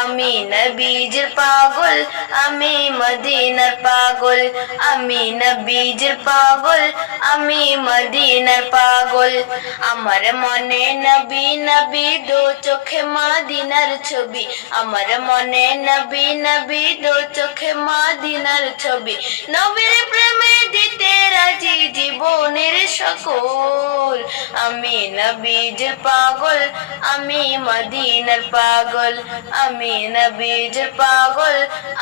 আমি নবীজের পাগল, আমি মদিনার পাগল, আমি নবীজের পাগল, আমি মদিনার পাগল। আমার মনে নবী নবী, দু চোখে মদিনার ছবি। আমার মনে নবী নবী, দু চোখে মদিনার ছবি। নবীর প্রেমে দিতে রাজি জীবনের সকল। আমি নবীজের পাগল, আমি মদিনার পাগল। আমি নবীজের পাগল,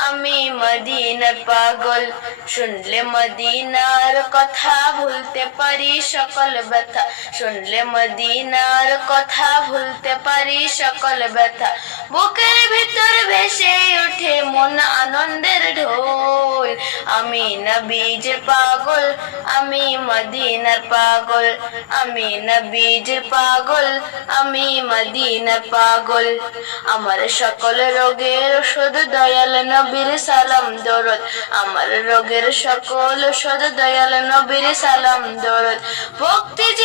আমি মদিনার পাগল। শুনলে মদিনার কথা ভুলতে পারি সকল ব্যথা। শুনলে মদিনার কথা ভুলতে পারি সকল ব্যথা। বুকের ভিতর ভেসে মন আনন্দের ঢোল। আমি নবীজের পাগল, আমি মদিনার পাগল। আমি নবীজের পাগল, আমি মদিনার পাগল। আমার সকল রোগের ওষুধ দয়াল নবীর সালাম দরদ। আমার রোগের সকল ওষুধ দয়াল নবীর সালাম দরদ। ভক্তি যখন